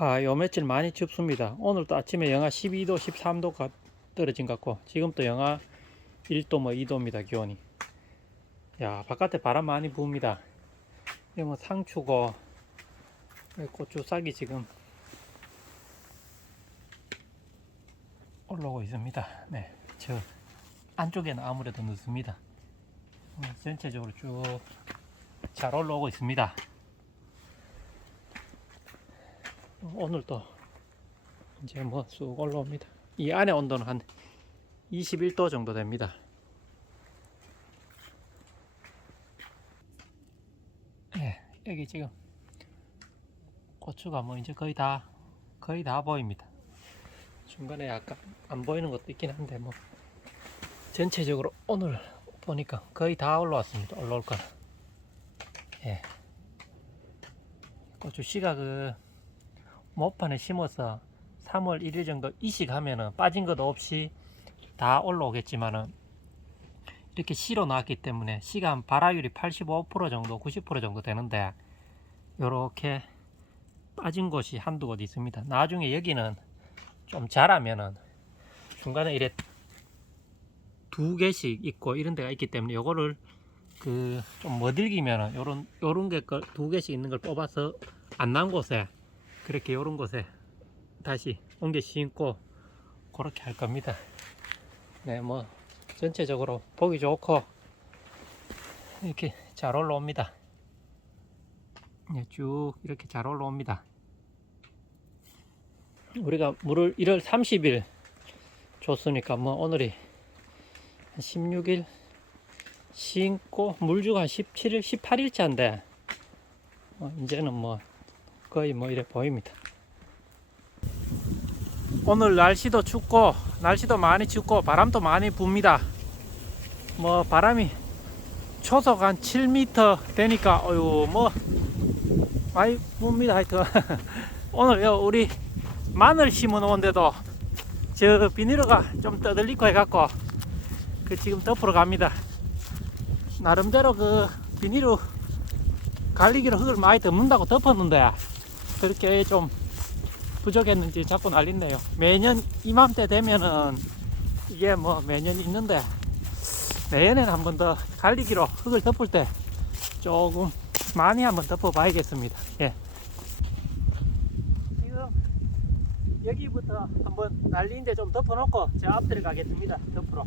요 며칠 많이 춥습니다. 오늘도 아침에 영하 12도, 13도가 떨어진 것 같고, 지금 또 영하 1도, 2도입니다, 기온이. 야, 바깥에 바람 많이 부습니다. 이게 뭐 상추고, 고추 싹이 지금 올라오고 있습니다. 네, 저 안쪽에는 아무래도 늦습니다. 전체적으로 쭉 잘 올라오고 있습니다. 오늘도 이제 뭐 쑥 올라옵니다. 이 안에 온도는 한 21도 정도 됩니다. 예, 여기 지금 고추가 뭐 이제 거의 다 보입니다. 중간에 약간 안 보이는 것도 있긴 한데 뭐 전체적으로 오늘 보니까 거의 다 올라왔습니다. 올라올 거는. 예. 고추 씨가 그 모판에 심어서 3월 1일 정도 이식하면은 빠진 것 없이 다 올라오겠지만은 이렇게 씨로 나왔기 때문에 씨가 한 발화율이 85% 정도, 90% 정도 되는데 요렇게 빠진 곳이 한두 곳 있습니다. 나중에 여기는 좀 자라면은 중간에 이래 두 개씩 있고 이런 데가 있기 때문에 요거를 그 좀 머들기면은 요런 게 두 개씩 있는 걸 뽑아서 안 난 곳에 그렇게 요런 곳에 다시 옮겨 심고 그렇게 할 겁니다. 네, 뭐 전체적으로 보기 좋고 이렇게 잘 올라옵니다. 네, 쭉 이렇게 잘 올라옵니다. 우리가 물을 1월 30일 줬으니까 뭐 오늘이 16일 심고 물주가 한 17일, 18일차인데 이제는 뭐 거의 뭐 이래 보입니다. 오늘 날씨도 춥고 날씨도 많이 춥고 바람도 많이 붑니다. 뭐 바람이 초속 한 7m 되니까 어유 뭐 많이 붑니다. 하여튼 오늘 우리 마늘 심어 놓은데도 저 비닐가 좀 떠들리고 해갖고 그 지금 덮으러 갑니다. 나름대로 그 비닐로 갈리기로 흙을 많이 덮는다고 덮었는데 그렇게 좀 부족했는지 자꾸 난린대요. 매년 이맘때 되면은 이게 뭐 매년 있는데 내년에는 한 번 더 갈리기로 흙을 덮을 때 조금 많이 한번 덮어 봐야겠습니다. 예. 지금 여기부터 한번 난리인데 좀 덮어 놓고 저 앞 들어가겠습니다. 덮으러.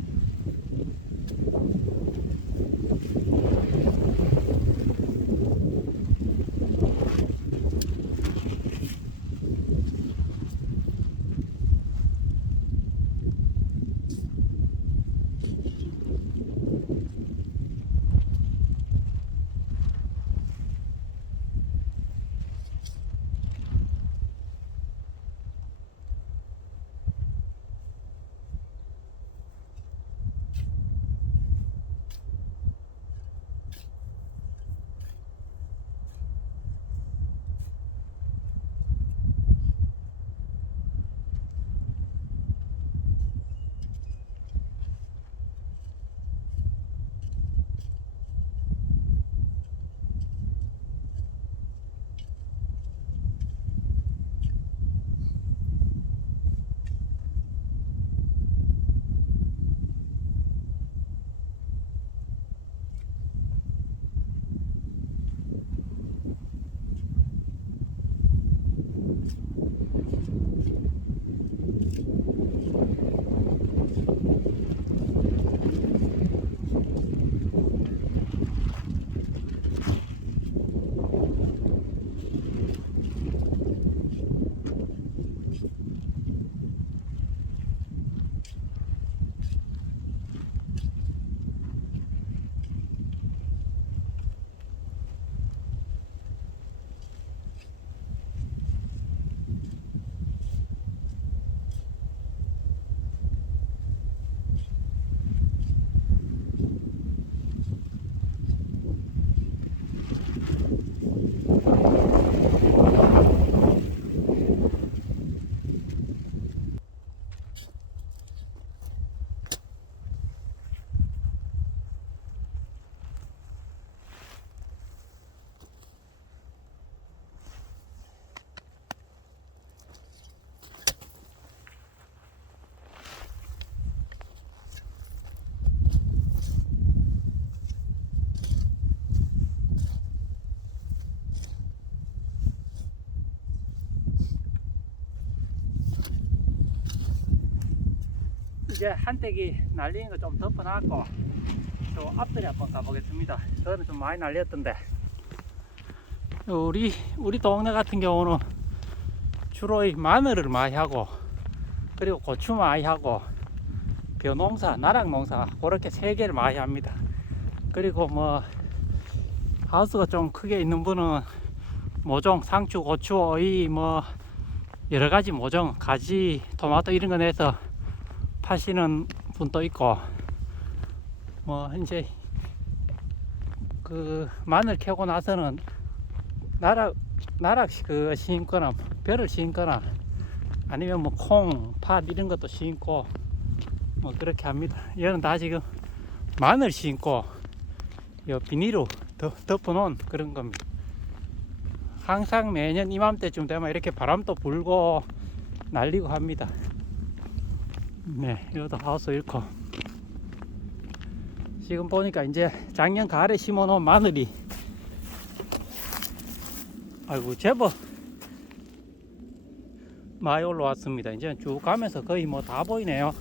이제 한때기 날리는 거 좀 덮어놨고 저 앞들에 한번 가보겠습니다. 저는 좀 많이 날렸던데 우리 동네 같은 경우는 주로 이 마늘을 많이 하고 그리고 고추 많이 하고 벼농사, 나락농사 그렇게 세 개를 많이 합니다. 그리고 뭐 하우스가 좀 크게 있는 분은 모종, 상추, 고추, 오이 뭐 여러가지 모종, 가지, 토마토 이런 거 내서 파시는 분도 있고 뭐 이제 그 마늘 캐고 나서는 나락 그 심거나 벼를 심거나 아니면 뭐 콩, 팥 이런 것도 심고 뭐 그렇게 합니다. 얘는 다 지금 마늘 심고 요 비닐로 덮어놓은 그런 겁니다. 항상 매년 이맘때쯤 되면 이렇게 바람도 불고 날리고 합니다. 네, 이것도 하우스 잃고 지금 보니까 이제 작년 가을에 심어놓은 마늘이 아이고 제법 많이 올라왔습니다. 이제 쭉 가면서 거의 뭐 다 보이네요.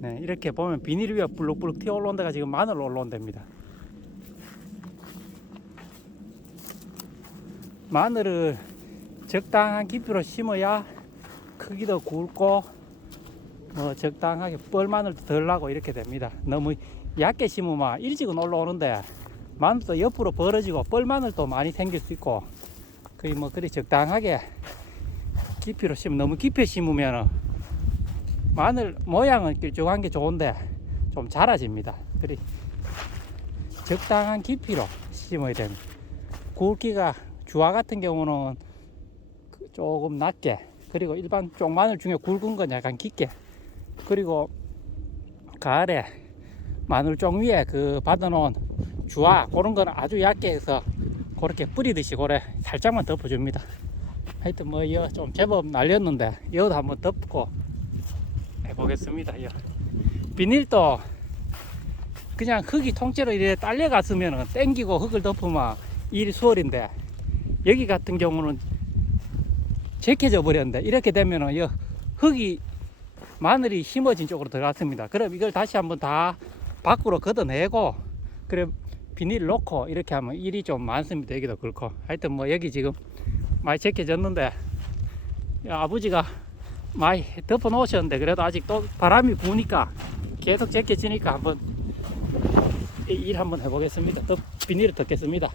네, 이렇게 보면 비닐 위에 불룩불룩 튀어 올라온 데가 지금 마늘 올라온 데입니다. 마늘을 적당한 깊이로 심어야 크기도 굵고 뭐 적당하게 뻘마늘도 덜 나고 이렇게 됩니다. 너무 얕게 심으면 일찍은 올라오는데 마늘도 옆으로 벌어지고 뻘마늘도 많이 생길 수 있고 거의 뭐 그리 적당하게 깊이로 심으면 너무 깊이 심으면 마늘 모양은 길쭉한 게 좋은데 좀 자라집니다. 그리 적당한 깊이로 심어야 됩니다. 굵기가 주화 같은 경우는 조금 낮게 그리고 일반 쪽마늘 중에 굵은 건 약간 깊게 그리고 가을에 마늘종 위에 그 받아놓은 주화 그런 거는 아주 얇게 해서 그렇게 뿌리듯이 그래 살짝만 덮어줍니다. 하여튼 뭐 이거 좀 제법 날렸는데 이것도 한번 덮고 해보겠습니다. 이거 비닐도 그냥 흙이 통째로 이렇게 딸려갔으면 땡기고 흙을 덮으면 일이 수월인데 여기 같은 경우는 제껴져 버렸는데 이렇게 되면은 이 흙이 마늘이 심어진 쪽으로 들어갔습니다. 그럼 이걸 다시 한번 다 밖으로 걷어내고 그래 비닐 놓고 이렇게 하면 일이 좀 많습니다. 여기도 그렇고 하여튼 뭐 여기 지금 많이 제껴졌는데 아버지가 많이 덮어 놓으셨는데 그래도 아직 또 바람이 부니까 계속 제껴지니까 한번 일 한번 해보겠습니다. 또 비닐을 덮겠습니다.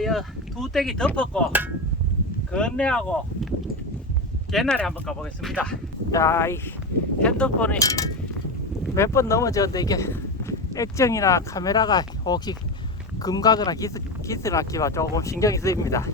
이제 두 떼기 덮었고 건네하고 개나리 한번 가보겠습니다. 자, 이 핸드폰이 몇 번 넘어졌는데 이게 액정이나 카메라가 혹시 금가거나 기스락기가 조금 신경이 쓰입니다.